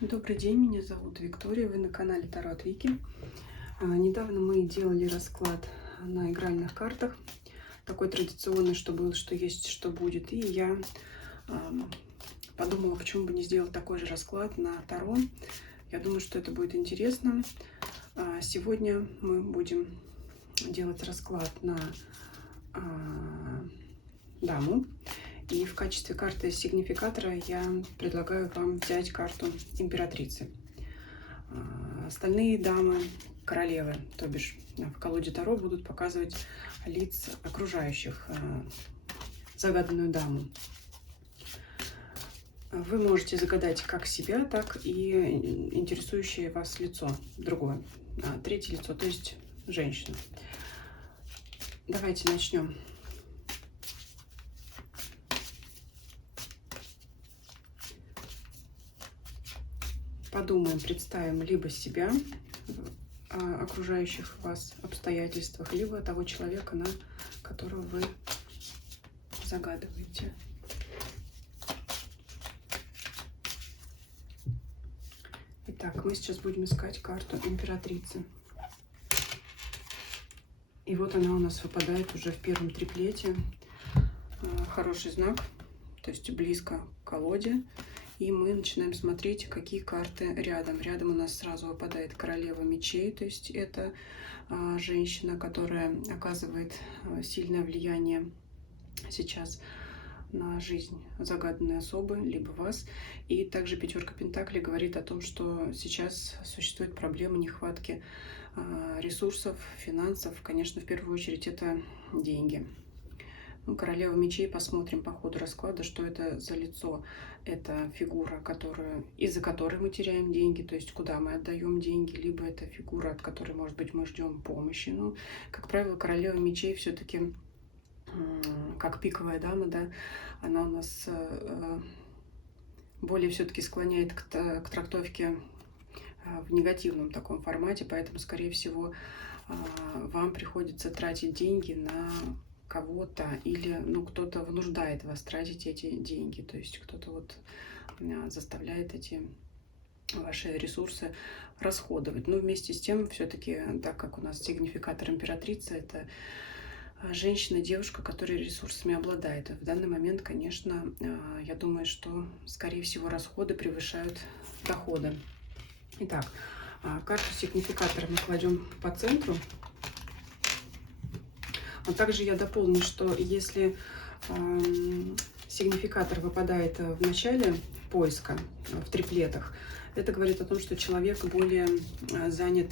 Добрый день, меня зовут Виктория, вы на канале Таро от Вики. Недавно мы делали расклад на игральных картах, такой традиционный, что было, что есть, что будет. И я подумала, почему бы не сделать такой же расклад на Таро. Я думаю, что это будет интересно. Сегодня мы будем делать расклад на даму. И в качестве карты сигнификатора я предлагаю вам взять карту императрицы. Остальные дамы, королевы, то бишь в колоде Таро, будут показывать лиц окружающих загаданную даму. Вы можете загадать как себя, так и интересующее вас лицо, другое, третье лицо, то есть женщину. Давайте начнем. Подумаем, представим либо себя в окружающих вас обстоятельствах, либо того человека, на которого вы загадываете. Итак, мы сейчас будем искать карту императрицы. И вот она у нас выпадает уже в первом триплете. Хороший знак, то есть близко к колоде. И мы начинаем смотреть, какие карты рядом. Рядом у нас сразу выпадает королева мечей, то есть это женщина, которая оказывает сильное влияние сейчас на жизнь загаданной особы, либо вас. И также пятерка пентаклей говорит о том, что сейчас существует проблема нехватки ресурсов, финансов. Конечно, в первую очередь это деньги. Королева мечей, посмотрим по ходу расклада, что это за лицо. Это фигура, из-за которой мы теряем деньги, то есть куда мы отдаем деньги, либо это фигура, от которой, может быть, мы ждем помощи. Ну, как правило, королева мечей все-таки, как пиковая дама, да, она у нас более все-таки склоняет к трактовке в негативном таком формате, поэтому, скорее всего, вам приходится тратить деньги на кого-то, или кто-то вынуждает вас тратить эти деньги, то есть кто-то вот заставляет эти ваши ресурсы расходовать. Но вместе с тем, все-таки, так как у нас сигнификатор императрицы, это женщина, девушка, которая ресурсами обладает. В данный момент, конечно, я думаю, что, скорее всего, расходы превышают доходы. Итак, карту сигнификатора мы кладем по центру. А также я дополню, что если сигнификатор выпадает в начале поиска, в триплетах, это говорит о том, что человек более занят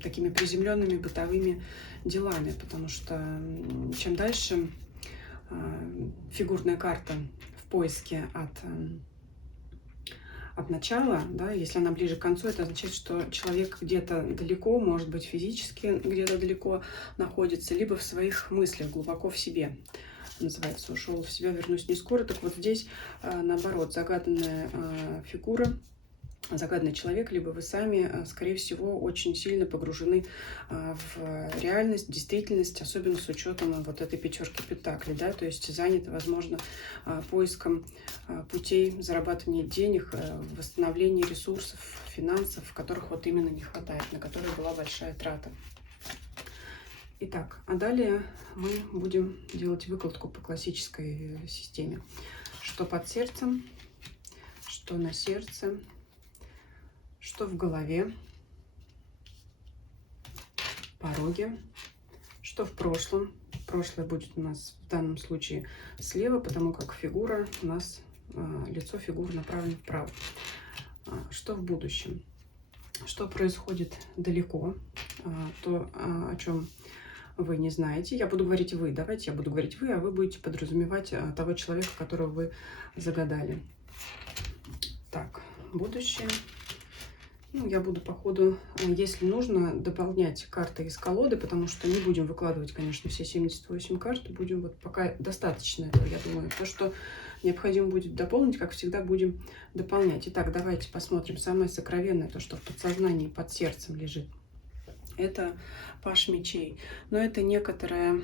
такими приземленными бытовыми делами, потому что чем дальше фигурная карта в поиске от начала, да, если она ближе к концу, это означает, что человек где-то далеко, может быть, физически где-то далеко находится, либо в своих мыслях, глубоко в себе. Называется «Ушел в себя, вернусь не скоро». Так вот здесь, наоборот, загаданная фигура, загаданный человек, либо вы сами, скорее всего, очень сильно погружены в реальность, действительность, особенно с учетом вот этой пятерки пентаклей, да, то есть заняты, возможно, поиском путей зарабатывания денег, восстановления ресурсов, финансов, которых вот именно не хватает, на которые была большая трата. Итак, а далее мы будем делать выкладку по классической системе. Что под сердцем, что на сердце, что в голове, пороге, что в прошлом. Прошлое будет у нас в данном случае слева, потому как фигура у нас, лицо фигуры направлено вправо. Что в будущем, что происходит далеко, то, о чем вы не знаете. Я буду говорить вы, давайте я буду говорить вы, а вы будете подразумевать того человека, которого вы загадали. Так, будущее. Я буду по ходу, если нужно, дополнять карты из колоды, потому что не будем выкладывать, конечно, все 78 карт. Будем вот пока достаточно этого, я думаю. То, что необходимо будет дополнить, как всегда, будем дополнять. Итак, давайте посмотрим. Самое сокровенное, то, что в подсознании, под сердцем лежит. Это паш мечей. Но это некоторое,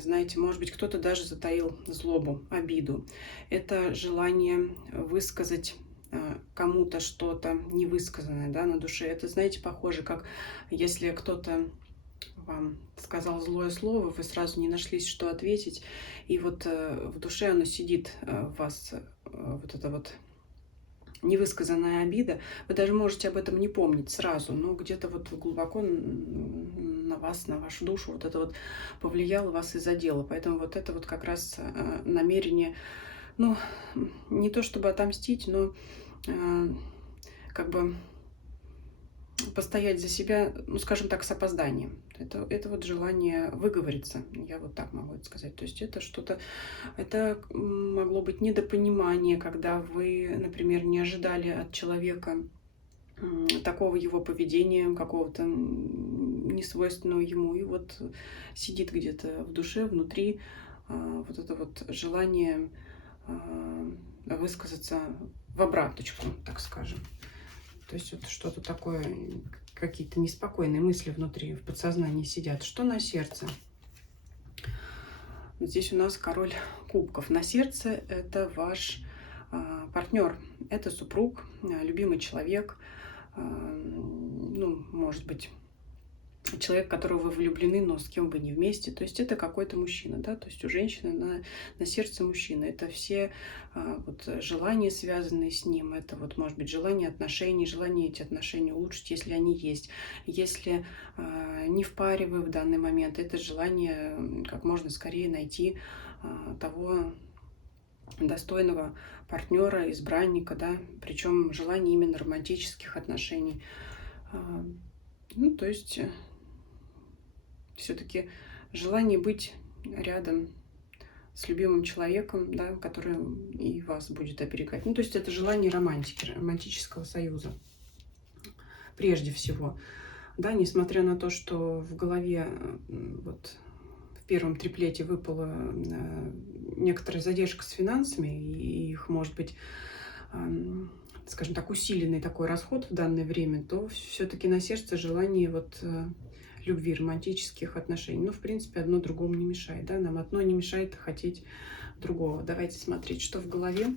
знаете, может быть, кто-то даже затаил злобу, обиду. Это желание высказать кому-то что-то невысказанное, да, на душе. Это, знаете, похоже, как если кто-то вам сказал злое слово, вы сразу не нашлись, что ответить, и вот в душе оно сидит в вас, вот это вот невысказанная обида. Вы даже можете об этом не помнить сразу, но где-то вот глубоко на вас, на вашу душу вот это вот повлияло, вас и задело. Поэтому вот это вот как раз намерение, ну, не то чтобы отомстить, но как бы постоять за себя, ну, скажем так, с опозданием. Это вот желание выговориться, я вот так могу это сказать. То есть это что-то, это могло быть недопонимание, когда вы, например, не ожидали от человека такого его поведения, какого-то несвойственного ему, и вот сидит где-то в душе, внутри вот это вот желание высказаться в обраточку, так скажем. То есть вот что-то такое, какие-то неспокойные мысли внутри, в подсознании сидят. Что на сердце? Здесь у нас король кубков. На сердце это ваш партнер, это супруг, любимый человек, ну, может быть, человек, в которого вы влюблены, но с кем вы не вместе. То есть это какой-то мужчина, да, то есть у женщины на сердце мужчина. Это все вот желания, связанные с ним. Это вот, может быть, желание отношений, желание эти отношения улучшить, если они есть. Если не в паре вы в данный момент, это желание как можно скорее найти того достойного партнера, избранника, да, причем желание именно романтических отношений. Ну, то есть все-таки желание быть рядом с любимым человеком, да, который и вас будет оберегать. Ну, то есть это желание романтики, романтического союза. Прежде всего, да, несмотря на то, что в голове вот в первом триплете выпала некоторая задержка с финансами, и их, может быть, скажем так, усиленный такой расход в данное время, то все-таки на сердце желание вот любви, романтических отношений. Ну, в принципе, одно другому не мешает, да, нам одно не мешает хотеть другого. Давайте смотреть, что в голове.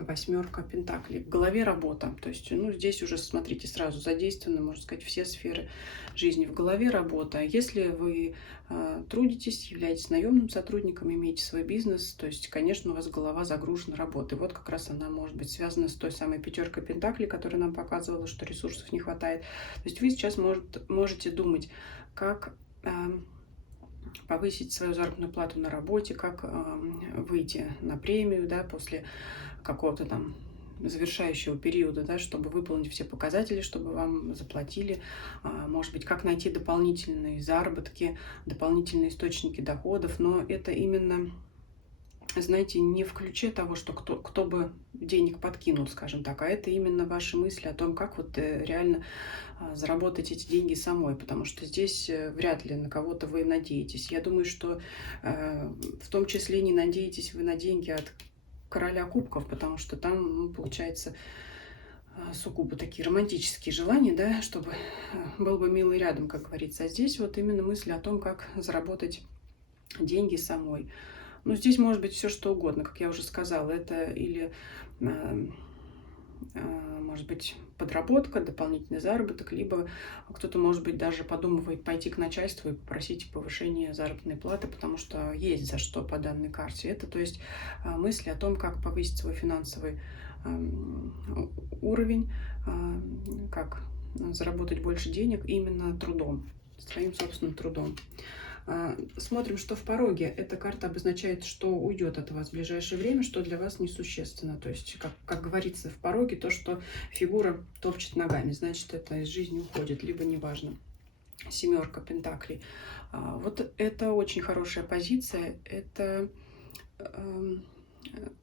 Восьмерка пентаклей. В голове работа. То есть, ну, здесь уже, смотрите, сразу задействованы, можно сказать, все сферы жизни. В голове работа. Если вы трудитесь, являетесь наемным сотрудником, имеете свой бизнес, то есть, конечно, у вас голова загружена работой. Вот как раз она может быть связана с той самой пятеркой пентаклей, которая нам показывала, что ресурсов не хватает. То есть вы сейчас можете думать, как повысить свою заработную плату на работе, как выйти на премию, да, после какого-то там завершающего периода, да, чтобы выполнить все показатели, чтобы вам заплатили, может быть, как найти дополнительные заработки, дополнительные источники доходов, но это именно, знаете, не в ключе того, что кто бы денег подкинул, скажем так, а это именно ваши мысли о том, как вот реально заработать эти деньги самой, потому что здесь вряд ли на кого-то вы надеетесь. Я думаю, что в том числе не надеетесь вы на деньги от короля кубков, потому что там, ну, получается, сугубо такие романтические желания, да, чтобы был бы милый рядом, как говорится. А здесь вот именно мысль о том, как заработать деньги самой. Ну, здесь может быть все что угодно, как я уже сказала. Это или, может быть, подработка, дополнительный заработок, либо кто-то, может быть, даже подумывает пойти к начальству и попросить повышения заработной платы, потому что есть за что по данной карте. Это, то есть, мысли о том, как повысить свой финансовый уровень, как заработать больше денег именно трудом, своим собственным трудом. Смотрим, что в пороге. Эта карта обозначает, что уйдет от вас в ближайшее время, что для вас несущественно. То есть, как говорится, в пороге то, что фигура топчет ногами, значит, это из жизни уходит, либо неважно. Семерка пентаклей. Вот это очень хорошая позиция. Это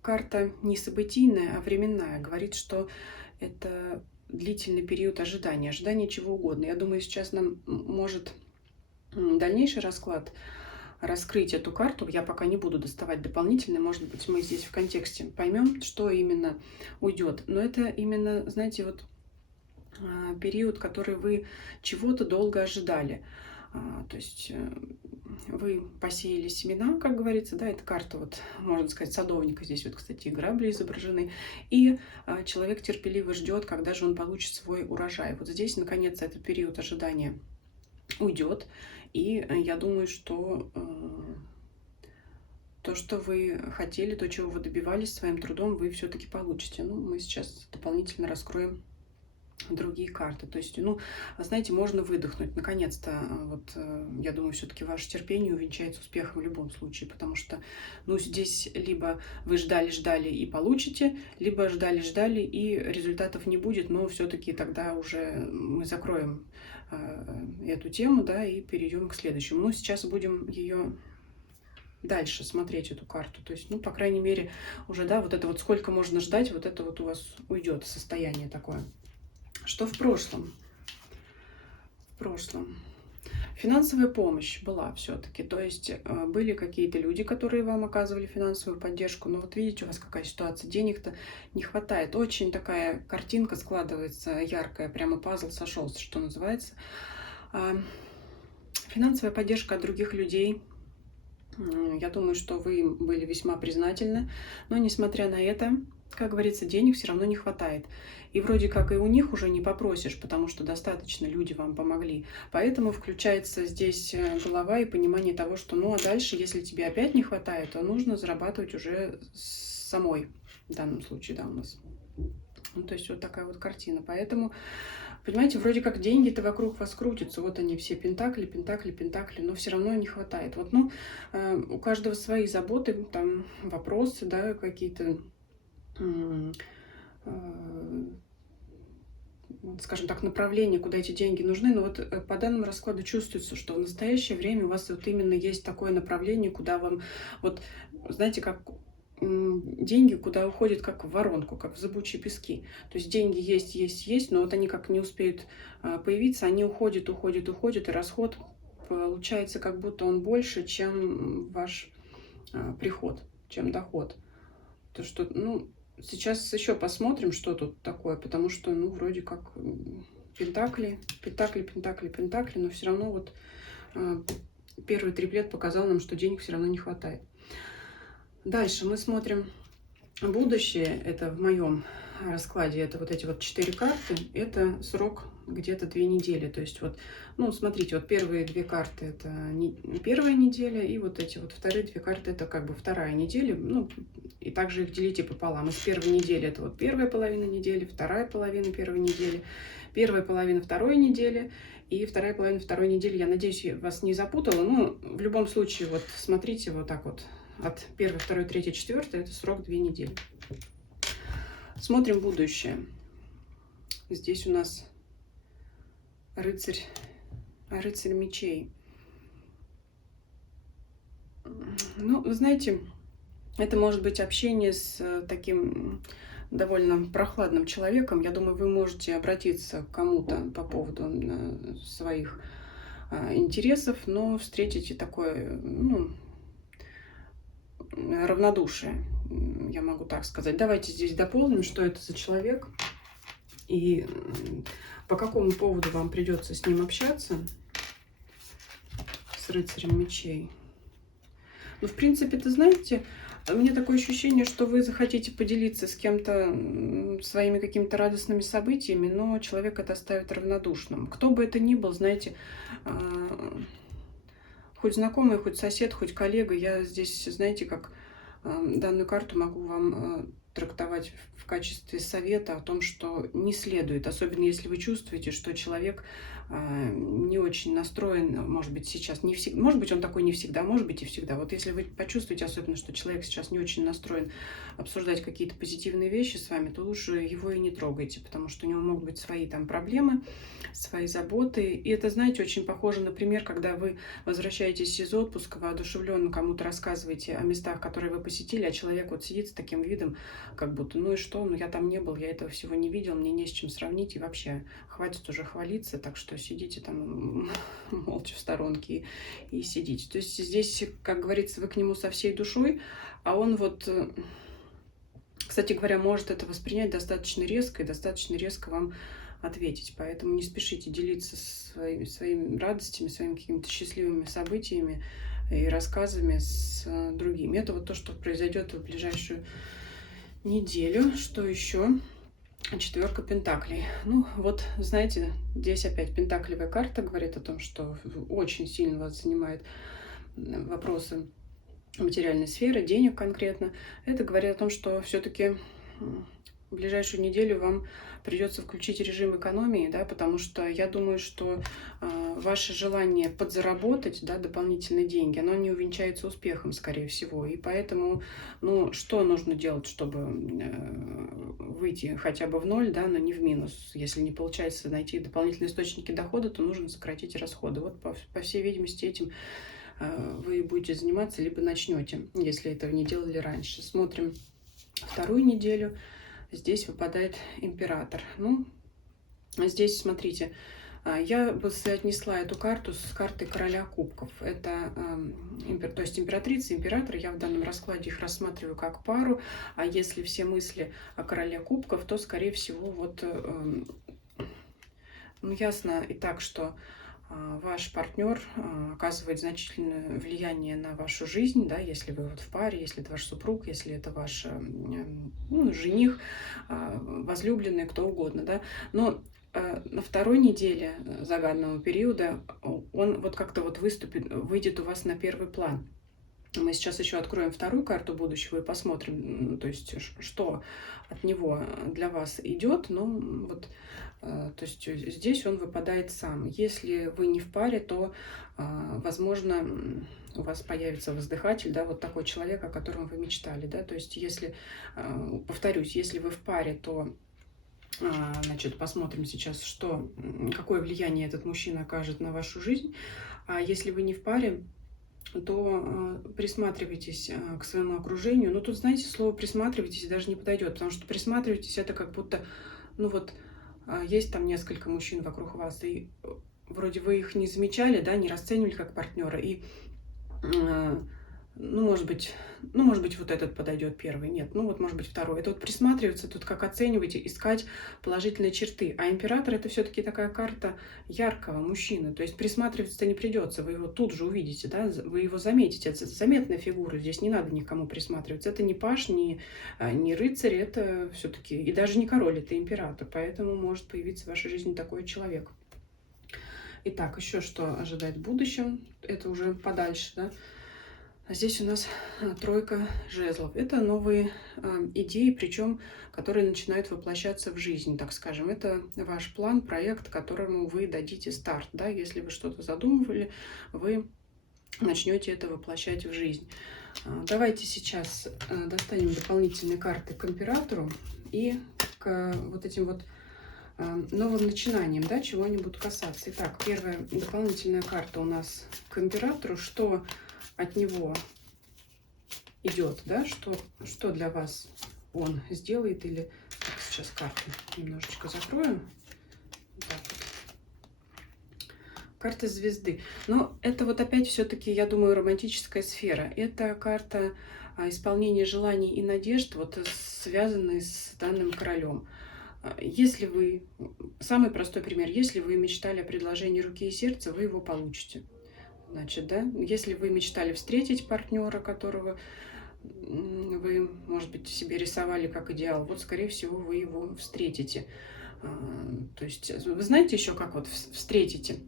карта не событийная, а временная. Говорит, что это длительный период ожидания. Ожидания чего угодно. Я думаю, сейчас нам может дальнейший расклад раскрыть эту карту. Я пока не буду доставать дополнительный. Может быть, мы здесь в контексте поймем, что именно уйдет. Но это именно, знаете, вот период, который вы чего-то долго ожидали. То есть вы посеяли семена, как говорится, да, это карта, вот, можно сказать, садовника. Здесь вот, кстати, и грабли изображены. И человек терпеливо ждет, когда же он получит свой урожай. Вот здесь, наконец, этот период ожидания уйдет. И я думаю, что то, что вы хотели, то, чего вы добивались своим трудом, вы все-таки получите. Ну, мы сейчас дополнительно раскроем другие карты. То есть, ну, знаете, можно выдохнуть. Наконец-то, вот, я думаю, все-таки ваше терпение увенчается успехом в любом случае, потому что, ну, здесь либо вы ждали-ждали и получите, либо ждали-ждали и результатов не будет, но все-таки тогда уже мы закроем эту тему, да, и перейдем к следующему. Ну, сейчас будем ее дальше смотреть, эту карту. То есть, ну, по крайней мере, уже, да, вот это вот сколько можно ждать, вот это вот у вас уйдет состояние такое. Что в прошлом? В прошлом. Финансовая помощь была все-таки. То есть были какие-то люди, которые вам оказывали финансовую поддержку. Но вот видите, у вас какая ситуация. Денег-то не хватает. Очень такая картинка складывается яркая. Прямо пазл сошелся, что называется. Финансовая поддержка от других людей. Я думаю, что вы им были весьма признательны. Но несмотря на это, как говорится, денег все равно не хватает. И вроде как и у них уже не попросишь, потому что достаточно люди вам помогли. Поэтому включается здесь голова и понимание того, что ну а дальше, если тебе опять не хватает, то нужно зарабатывать уже самой. В данном случае, да, у нас. Ну, то есть вот такая вот картина. Поэтому, понимаете, вроде как деньги-то вокруг вас крутятся. Вот они все, пентакли, пентакли, пентакли, но все равно не хватает. Вот, ну, у каждого свои заботы, там, вопросы, да, какие-то, скажем так, направление, куда эти деньги нужны. Но вот по данному раскладу чувствуется, что в настоящее время у вас вот именно есть такое направление, куда вам, вот, знаете, как деньги, куда уходят как в воронку, как в зыбучие пески. То есть деньги есть, есть, есть, но вот они как не успеют появиться, они уходят, уходят, уходят, и расход получается, как будто он больше, чем ваш приход, чем доход. То, что, ну, сейчас еще посмотрим, что тут такое, потому что, ну, вроде как пентакли, пентакли, пентакли, пентакли, но все равно вот первый триплет показал нам, что денег все равно не хватает. Дальше мы смотрим будущее. Это в моем раскладе, это вот эти вот 4 карты. Это срок где-то 2 недели. То есть вот, ну, смотрите, вот первые 2 карты это первая неделя, и вот эти вот вторые 2 карты это как бы вторая неделя. Ну, и также их делите пополам. Из первой недели это вот первая половина недели, вторая половина первой недели, первая половина второй недели и вторая половина второй недели. Я надеюсь, я вас не запутала. Ну, в любом случае, вот смотрите вот так вот. От 1, 2, 3, 4 это срок 2 недели. Смотрим будущее. Здесь у нас рыцарь мечей. Ну, вы знаете, это может быть общение с таким довольно прохладным человеком. Я думаю, вы можете обратиться к кому-то по поводу своих интересов, но встретите такое, ну, равнодушие, я могу так сказать. Давайте здесь дополним, что это за человек и по какому поводу вам придется с ним общаться, с рыцарем мечей. Ну, в принципе, ты знаете, у меня такое ощущение, что вы захотите поделиться с кем-то своими какими-то радостными событиями, но человек это оставит равнодушным. Кто бы это ни был, знаете, хоть знакомый, хоть сосед, хоть коллега, я здесь, знаете, как данную карту могу вам трактовать в качестве совета о том, что не следует, особенно если вы чувствуете, что человек не очень настроен, может быть, сейчас не всегда, может быть, он такой не всегда, может быть, и всегда. Вот если вы почувствуете, особенно, что человек сейчас не очень настроен обсуждать какие-то позитивные вещи с вами, то лучше его и не трогайте, потому что у него могут быть свои там проблемы, свои заботы. И это, знаете, очень похоже, например, когда вы возвращаетесь из отпуска, воодушевленно кому-то рассказываете о местах, которые вы посетили, а человек вот сидит с таким видом, как будто, ну и что, ну я там не был, я этого всего не видел, мне не с чем сравнить, и вообще хватит уже хвалиться, так что сидите там молча в сторонке и сидите. То есть здесь, как говорится, вы к нему со всей душой, а он вот, кстати говоря, может это воспринять достаточно резко и достаточно резко вам ответить. Поэтому не спешите делиться своими радостями, своими какими-то счастливыми событиями. и рассказами с другими. Это вот то, что произойдет в ближайшую неделю. Что еще? Четверка пентаклей. Ну, вот, знаете, здесь опять пентаклевая карта говорит о том, что очень сильно вас занимает вопросы материальной сферы, денег конкретно. Это говорит о том, что все-таки в ближайшую неделю вам придется включить режим экономии, да, потому что я думаю, что ваше желание подзаработать, да, дополнительные деньги, оно не увенчается успехом, скорее всего. И поэтому, ну, что нужно делать, чтобы выйти хотя бы в ноль, да, но не в минус? Если не получается найти дополнительные источники дохода, то нужно сократить расходы. Вот, по всей видимости, этим вы будете заниматься, либо начнете, если этого не делали раньше. Смотрим вторую неделю. Здесь выпадает император. Ну, здесь, смотрите, я бы соотнесла эту карту с картой короля кубков. Это, то есть императрица, император. Я в данном раскладе их рассматриваю как пару. А если все мысли о короле кубков, то, скорее всего, вот, ну, ясно и так, что ваш партнер оказывает значительное влияние на вашу жизнь, да, если вы вот в паре, если это ваш супруг, если это ваш жених, возлюбленный, кто угодно, да. Но на второй неделе загаданного периода он вот как-то вот выйдет у вас на первый план. Мы сейчас еще откроем вторую карту будущего и посмотрим, то есть, что от него для вас идет. Ну, вот, то есть здесь он выпадает сам. Если вы не в паре, то, возможно, у вас появится воздыхатель, да, вот такой человек, о котором вы мечтали, да. То есть, если, повторюсь, если вы в паре, то, значит, посмотрим сейчас, какое влияние этот мужчина окажет на вашу жизнь. А если вы не в паре, то присматривайтесь к своему окружению. Но тут, знаете, слово «присматривайтесь» даже не подойдет, потому что присматривайтесь — это как будто, ну вот, есть там несколько мужчин вокруг вас, и вроде вы их не замечали, да, не расценивали как партнера, и ну, может быть, вот этот подойдет первый. Нет, ну вот, может быть, второй. Это вот присматриваться, тут как оценивать, искать положительные черты. А император — это все-таки такая карта яркого мужчины. То есть присматриваться-то не придется. Вы его тут же увидите, да, вы его заметите. Это заметная фигура. Здесь не надо никому присматриваться. Это не паж, не рыцарь, это все-таки, и даже не король, это император. Поэтому может появиться в вашей жизни такой человек. Итак, еще что ожидать в будущем? Это уже подальше, да. А здесь у нас тройка жезлов. Это новые идеи, причем которые начинают воплощаться в жизнь, так скажем. Это ваш план, проект, которому вы дадите старт. Да? Если вы что-то задумывали, вы начнете это воплощать в жизнь. Давайте сейчас достанем дополнительные карты к императору и к вот этим вот новым начинаниям, да, чего-нибудь касаться. Итак, первая дополнительная карта у нас к императору. Что от него идет, да, что для вас он сделает, или так, сейчас карту немножечко закрою. Так вот. Карта звезды. Но это вот опять все-таки, я думаю, романтическая сфера. Это карта исполнения желаний и надежд, вот связанные с данным королем. Если вы, самый простой пример, если вы мечтали о предложении руки и сердца, вы его получите. Значит, да, если вы мечтали встретить партнера, которого вы, может быть, себе рисовали как идеал, вот, скорее всего, вы его встретите. То есть, вы знаете еще, как вот встретите?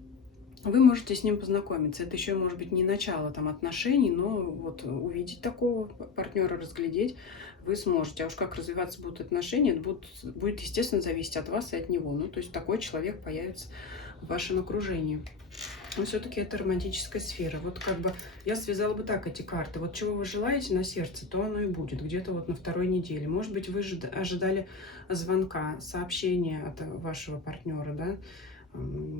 Вы можете с ним познакомиться. Это еще, может быть, не начало там отношений, но вот увидеть такого партнера, разглядеть вы сможете. А уж как развиваться будут отношения, это будет, естественно, зависеть от вас и от него. Ну, то есть такой человек появится в вашем окружении. Но все-таки это романтическая сфера. Вот как бы я связала бы так эти карты. Вот чего вы желаете на сердце, то оно и будет. Где-то вот на второй неделе. Может быть, вы ожидали звонка, сообщения от вашего партнера, да?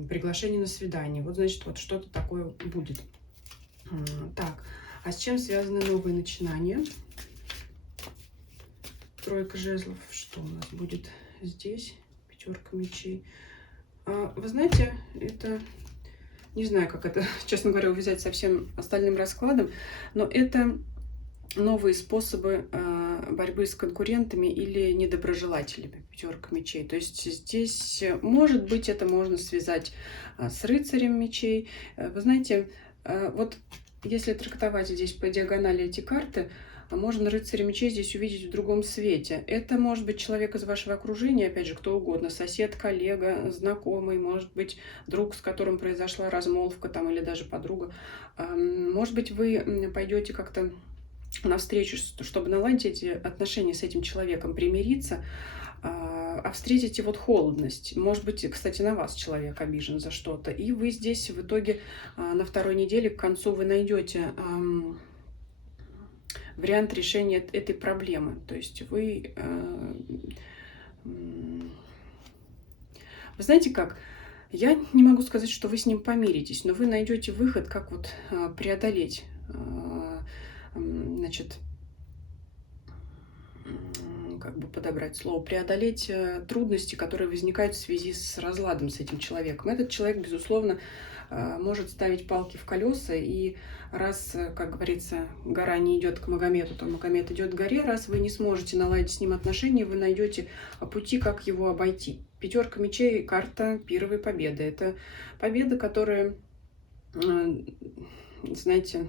Приглашение на свидание. Вот, значит, вот что-то такое будет. Так, а с чем связаны новые начинания? Тройка жезлов. Что у нас будет здесь? Пятерка мечей. Вы знаете, это... Не знаю, как это, честно говоря, увязать со всем остальным раскладом, но это новые способы борьбы с конкурентами или недоброжелателями, пятерка мечей. То есть здесь, может быть, это можно связать с рыцарем мечей. Вы знаете, вот если трактовать здесь по диагонали эти карты, можно рыцаря мечей здесь увидеть в другом свете. Это может быть человек из вашего окружения, опять же, кто угодно, сосед, коллега, знакомый, может быть, друг, с которым произошла размолвка там, или даже подруга. Может быть, вы пойдете как-то навстречу, чтобы наладить эти отношения с этим человеком, примириться, а встретите вот холодность. Может быть, кстати, на вас человек обижен за что-то. И вы здесь в итоге на второй неделе к концу вы найдете вариант решения этой проблемы. То есть вы знаете как, я не могу сказать, что вы с ним помиритесь, но вы найдете выход, как вот преодолеть, значит, как бы подобрать слово, преодолеть трудности, которые возникают в связи с разладом с этим человеком. Этот человек, безусловно, может ставить палки в колеса, и раз, как говорится, гора не идет к Магомету, то Магомет идет к горе. Раз вы не сможете наладить с ним отношения, вы найдете пути, как его обойти. Пятерка мечей — карта первой победы. Это победа, которая, знаете,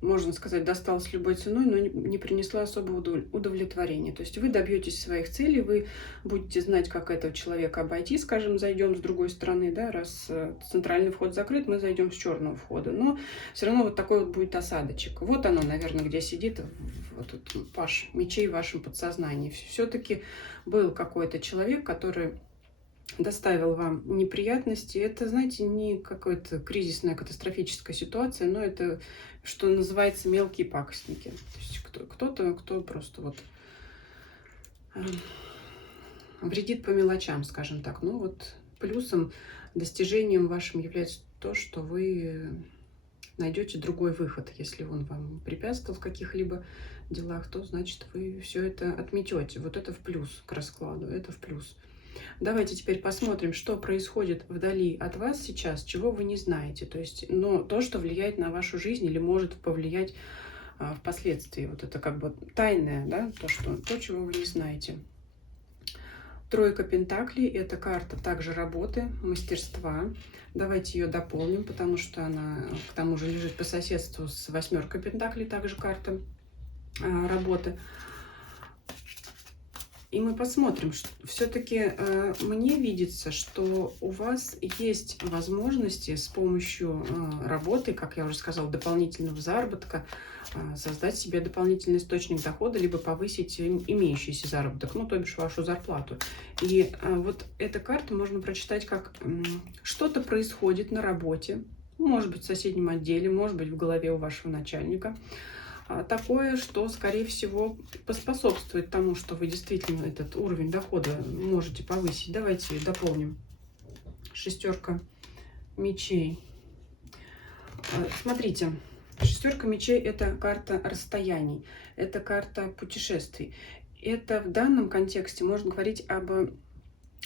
можно сказать, досталась любой ценой, но не принесла особого удовлетворения. То есть вы добьетесь своих целей, вы будете знать, как этого человека обойти, скажем, зайдем с другой стороны, да, раз центральный вход закрыт, мы зайдем с черного входа. Но все равно вот такой вот будет осадочек. Вот оно, наверное, где сидит вот тут паш мечей в вашем подсознании. Все-таки был какой-то человек, который доставил вам неприятности. Это, знаете, не какая-то кризисная, катастрофическая ситуация, но это, что называется, мелкие пакостники. То есть кто-то, кто просто вот вредит по мелочам, скажем так. Ну вот плюсом, достижением вашим является то, что вы найдете другой выход. Если он вам препятствовал в каких-либо делах, то значит вы все это отметете. Вот это в плюс к раскладу, это в плюс. Давайте теперь посмотрим, что происходит вдали от вас сейчас, чего вы не знаете. То есть, но то, что влияет на вашу жизнь или может повлиять впоследствии. Вот это как бы тайное, да, то, чего вы не знаете. Тройка пентаклей — это карта также работы, мастерства. Давайте ее дополним, потому что она к тому же лежит по соседству с восьмеркой пентаклей, также карта работы. И мы посмотрим, что все-таки мне видится, что у вас есть возможности с помощью работы, как я уже сказала, дополнительного заработка, создать себе дополнительный источник дохода, либо повысить имеющийся заработок, ну, то бишь вашу зарплату. И вот эта карта можно прочитать как что-то происходит на работе, может быть, в соседнем отделе, может быть, в голове у вашего начальника. Такое, что, скорее всего, поспособствует тому, что вы действительно этот уровень дохода можете повысить. Давайте дополним. Шестерка мечей. Смотрите, шестерка мечей — это карта расстояний, это карта путешествий. Это в данном контексте можно говорить об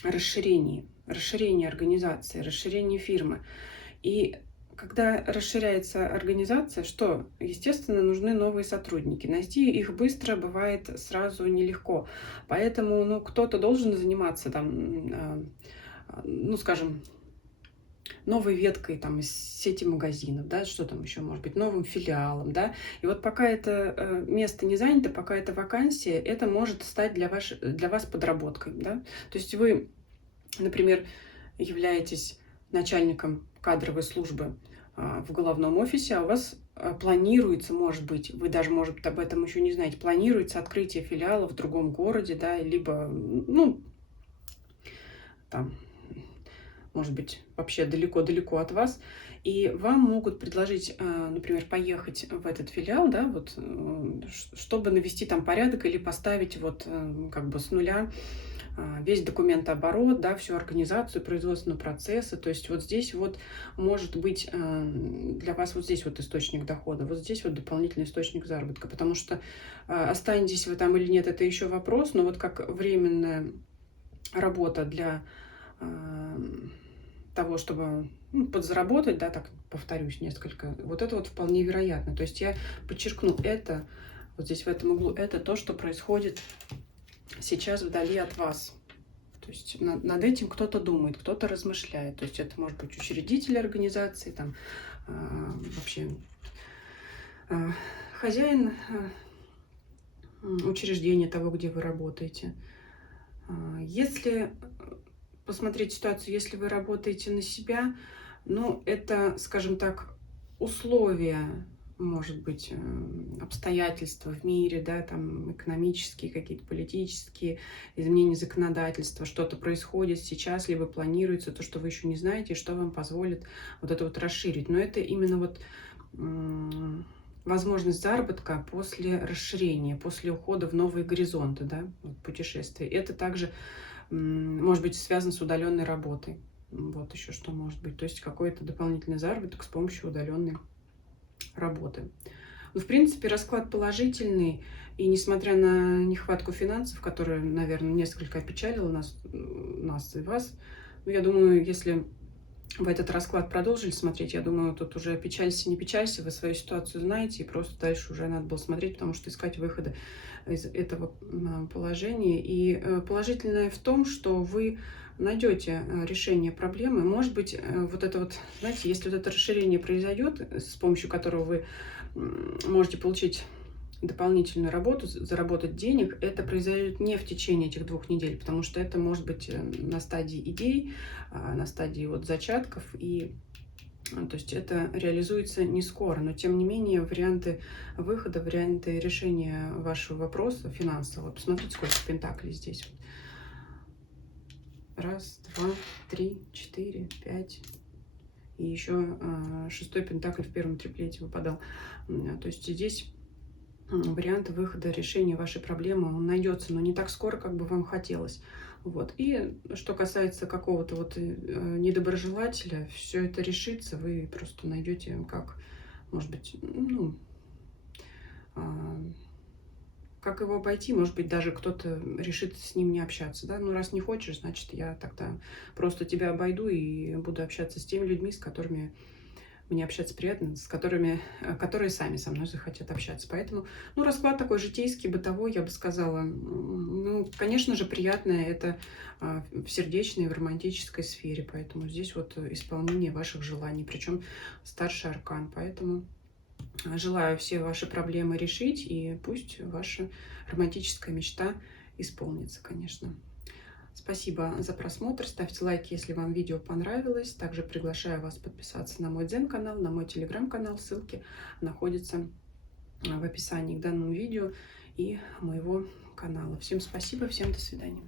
расширении организации, расширении фирмы. И когда расширяется организация, что, естественно, нужны новые сотрудники. Найти их быстро бывает сразу нелегко. Поэтому, ну, кто-то должен заниматься там, ну, скажем, новой веткой там из сети магазинов, да, что там еще может быть, новым филиалом, да. И вот пока это место не занято, пока это вакансия, это может стать для вас подработкой, да. То есть вы, например, являетесь начальником кадровой службы в головном офисе, а у вас планируется, может быть, вы даже, может быть, об этом еще не знаете, планируется открытие филиала в другом городе, да, либо, ну, там, может быть, вообще далеко-далеко от вас, и вам могут предложить, например, поехать в этот филиал, да, вот, чтобы навести там порядок или поставить вот как бы с нуля весь документооборот, да, всю организацию, производственные процессы. То есть вот здесь вот может быть для вас вот здесь вот источник дохода, вот здесь вот дополнительный источник заработка, потому что останетесь вы там или нет, это еще вопрос, но вот как временная работа для того, чтобы подзаработать, да, так повторюсь несколько, вот это вот вполне вероятно. То есть я подчеркну, это вот здесь в этом углу, это то, что происходит сейчас вдали от вас. То есть над этим кто-то думает, кто-то размышляет. То есть это может быть учредитель организации, там вообще хозяин учреждения того, где вы работаете. Если посмотреть ситуацию, если вы работаете на себя, ну, это, скажем так, условия, может быть, обстоятельства в мире, да, там экономические, какие-то политические, изменения законодательства, что-то происходит сейчас, либо планируется, то, что вы еще не знаете, что вам позволит вот это вот расширить. Но это именно вот возможность заработка после расширения, после ухода в новые горизонты, да, вот путешествия. Это также может быть связано с удаленной работой. Вот еще что может быть. То есть какой-то дополнительный заработок с помощью удаленной работы. Ну, в принципе, расклад положительный. И несмотря на нехватку финансов, которая, наверное, несколько опечалила нас и вас, ну, я думаю, если в этот расклад продолжили смотреть, я думаю, тут уже печалься, не печалься, вы свою ситуацию знаете, и просто дальше уже надо было смотреть, потому что искать выходы из этого положения. И положительное в том, что вы найдете решение проблемы. Может быть, вот это вот, знаете, если вот это расширение произойдет, с помощью которого вы можете получить дополнительную работу, заработать денег, это произойдет не в течение этих 2 недель, потому что это может быть на стадии идей, на стадии вот зачатков, и то есть это реализуется не скоро, но тем не менее варианты выхода, варианты решения вашего вопроса финансового. Посмотрите, сколько пентаклей здесь. 1, 2, 3, 4, 5. И еще 6-й пентакль в первом триплете выпадал. То есть здесь вариант выхода, решения вашей проблемы, он найдется, но не так скоро, как бы вам хотелось. Вот. И что касается какого-то вот недоброжелателя, все это решится, вы просто найдете, как, может быть, ну, как его обойти, может быть, даже кто-то решит с ним не общаться, да, ну, раз не хочешь, значит, я тогда просто тебя обойду и буду общаться с теми людьми, с которыми мне общаться приятно, с которыми, которые сами со мной захотят общаться. Поэтому, ну, расклад такой житейский, бытовой, я бы сказала. Ну, конечно же, приятное это в сердечной, в романтической сфере. Поэтому здесь вот исполнение ваших желаний, причем старший аркан. Поэтому желаю все ваши проблемы решить, и пусть ваша романтическая мечта исполнится, конечно. Спасибо за просмотр. Ставьте лайки, если вам видео понравилось. Также приглашаю вас подписаться на мой Дзен-канал, на мой Телеграм-канал. Ссылки находятся в описании к данному видео и моего канала. Всем спасибо, всем до свидания.